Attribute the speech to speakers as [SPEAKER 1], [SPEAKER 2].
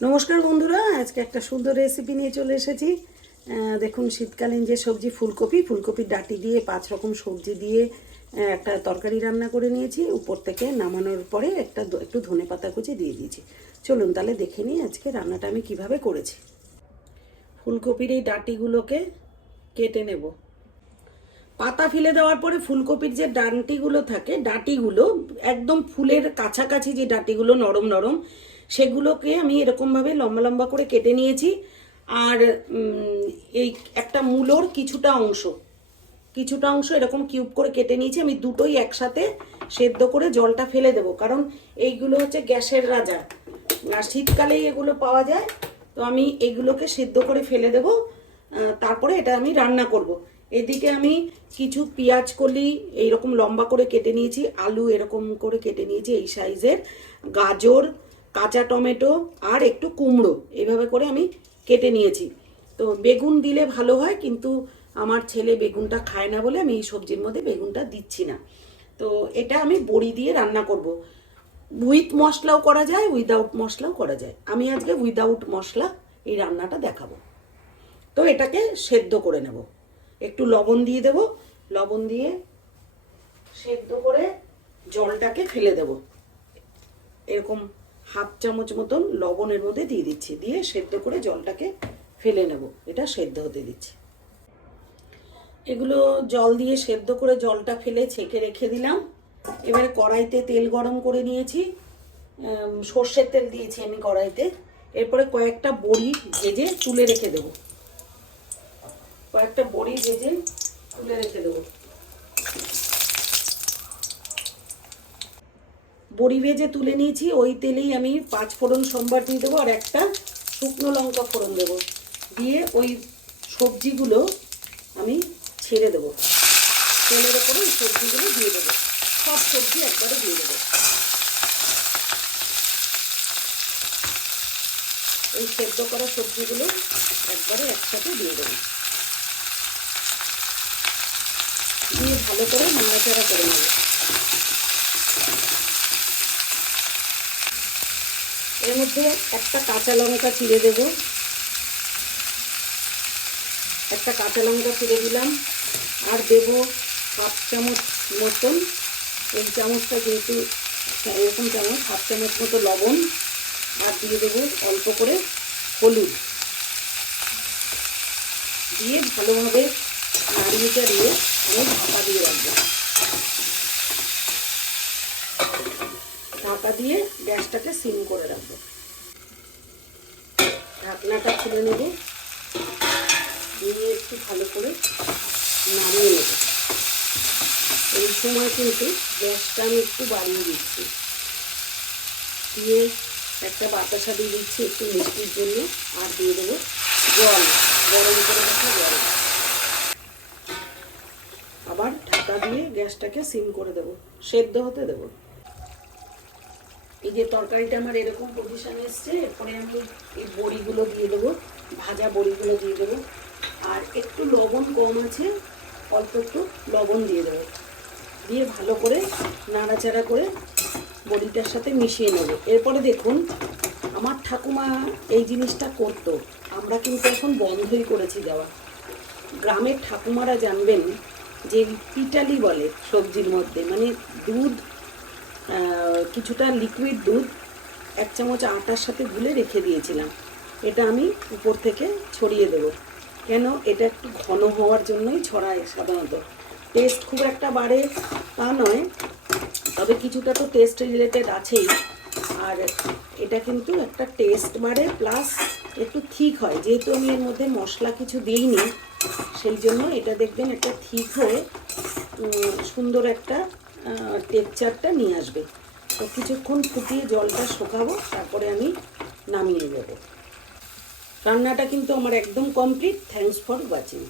[SPEAKER 1] নমস্কার বন্ধুরা, আজকে একটা সুন্দর রেসিপি নিয়ে চলে এসেছি। দেখুন, শীতকালীন যে সবজি ফুলকপি, ফুলকপির ডাটি দিয়ে পাঁচ রকম সবজি দিয়ে একটা তরকারি রান্না করে নিয়েছি। উপর থেকে নামানোর পরে একটা একটু ধনে পাতা কুচি দিয়ে দিয়েছি। চলুন তাহলে দেখে নিই আজকে রান্নাটা আমি কীভাবে করেছি। ফুলকপির এই ডাটিগুলোকে কেটে নেব। পাতা ফেলে দেওয়ার পরে ফুলকপির যে ডাঁটিগুলো থাকে, ডাটিগুলো একদম ফুলের কাছাকাছি যে ডাটিগুলো নরম নরম সেগুলোকে আমি এরকমভাবে লম্বা লম্বা করে কেটে নিয়েছি। আর এই একটা মূলোর কিছুটা অংশ কিছুটা অংশ এরকম কিউব করে কেটে নিয়েছি। আমি দুটোই একসাথে সেদ্ধ করে জলটা ফেলে দেবো। কারণ এইগুলো হচ্ছে গ্যাসের রাজা। আর শীতকালেই এগুলো পাওয়া যায়। তো আমি এগুলোকে সেদ্ধ করে ফেলে দেবো। তারপরে এটা আমি রান্না করব। এদিকে আমি কিছু পেঁয়াজ কলি এইরকম লম্বা করে কেটে নিয়েছি। আলু এরকম করে কেটে নিয়েছি এই সাইজের। গাজর কাঁচা টমেটো আর একটু কুমড়ো এইভাবে করে আমি কেটে নিয়েছি। তো বেগুন দিলে ভালো হয়, কিন্তু আমার ছেলে বেগুনটা খায় না বলে আমি এই সবজির মধ্যে বেগুনটা দিচ্ছি না। তো এটা আমি বড়ি দিয়ে রান্না করব। উইথ মশলাও করা যায়, উইদাউট মশলাও করা যায়। আমি আজকে উইদাউট মশলা এই রান্নাটা দেখাবো। তো এটাকে সেদ্ধ করে নেব। একটু লবণ দিয়ে দেব। লবণ দিয়ে সেদ্ধ করে জলটাকে ফেলে দেব। এরকম হাফ চামচ মতন লবণের মধ্যে দিয়ে দিচ্ছি। দিয়ে সেদ্ধ করে জলটাকে ফেলে নেব। এটা সেদ্ধ হতে দিচ্ছি। এগুলো জল দিয়ে সেদ্ধ করে জলটা ফেলে ছেঁকে রেখে দিলাম। এবারে কড়াইতে তেল গরম করে নিয়েছি। সর্ষের তেল দিয়েছি আমি কড়াইতে। এরপরে কয়েকটা বড়ি ভেজে তুলে রেখে দেবো। কয়েকটা বড়ি ভেজে তুলে রেখে দেবো বড়ি ভেজে তুলে নিয়েছি, ওই তেলেই আমি পাঁচ ফোড়ন সোমবার দিয়ে দেবো আর একটা শুকনো লঙ্কা ফোড়ন দেবো। দিয়ে ওই সবজিগুলো আমি ছেড়ে দেবো। তেলের ওপরে ওই সবজিগুলো দিয়ে দেবো। সব সবজি একবারে দিয়ে দেবো। এই সেদ্ধ করা সবজিগুলো একবারে একসাথে দিয়ে দেবো। দিয়ে ভালো করে নাড়াচাড়া করে নেব। এর মধ্যে একটা কাঁচা লঙ্কা চিড়ে দেব। একটা কাঁচা লঙ্কা চিড়ে দিলাম। আর দেব হাফ চামচ মতন। এই চামচটা যেহেতু এরকম চামচ, হাফ চামচ মতো লবণ। আর দিয়ে দেবো অল্প করে হলুদ। দিয়ে ভালোভাবে নাড়িয়ে চাড়িয়ে আমি ঢাকা দিয়ে রাখব। ঢাকা দিয়ে গ্যাসটাকে সিম করে রাখব। ঢাকনাটা খুলে নেব। দিয়ে একটু ভালো করে নামিয়ে নেব। এই সময় কিন্তু গ্যাসটা আমি একটু বাড়িয়ে দিচ্ছি। দিয়ে একটা বাতাসা দিয়ে দিচ্ছি একটু মিষ্টির জন্য আর দিয়ে দেবো জল। গরম করে রাখা জল। আবার ঢাকা দিয়ে গ্যাসটাকে সিম করে দেবো। সেদ্ধ হতে দেবো। এই যে তরকারিটা আমার এরকম পজিশন এসছে, এরপরে আমি এই বড়িগুলো দিয়ে দেবো, ভাজা বড়িগুলো দিয়ে দেবো। আর একটু লবণ কম আছে, অল্প একটু লবণ দিয়ে দেবো। দিয়ে ভালো করে নাড়াচাড়া করে বড়িটার সাথে মিশিয়ে নেব। এরপরে দেখুন, আমার ঠাকুমা এই জিনিসটা করতো। আমরা কিন্তু এখন বন্ধই করেছি দেওয়া। গ্রামের ঠাকুমারা জানবেন যে পিটালি বলে সবজির মধ্যে মানে দুধ কিছুটা লিকুইড দুধ, এক চামচ আটার সাথে গুলে রেখে দিয়েছিলাম। এটা আমি উপর থেকে ছড়িয়ে দেব। কেন? এটা একটু ঘন হওয়ার জন্যই ছড়ায় সাধারণত। টেস্ট খুব একটা বাড়ে তা নয়, তবে কিছুটা তো টেস্ট রিলেটেড আছেই। আর এটা কিন্তু একটা টেস্ট বাড়ে প্লাস একটু ঠিক হয়। যেহেতু আমি এর মধ্যে মশলা কিছু দিইনি, সেই জন্য এটা দেখবেন একটা ঠিক হয়ে সুন্দর একটা টেক্সচারটা নিয়ে আসবে। তো কিছুক্ষণ ফুটিয়ে জলটা শুকাবো, তারপরে আমি নামিয়ে দেবো রান্নাটা কিন্তু আমার একদম কমপ্লিট থ্যাংকস ফর ওয়াচিং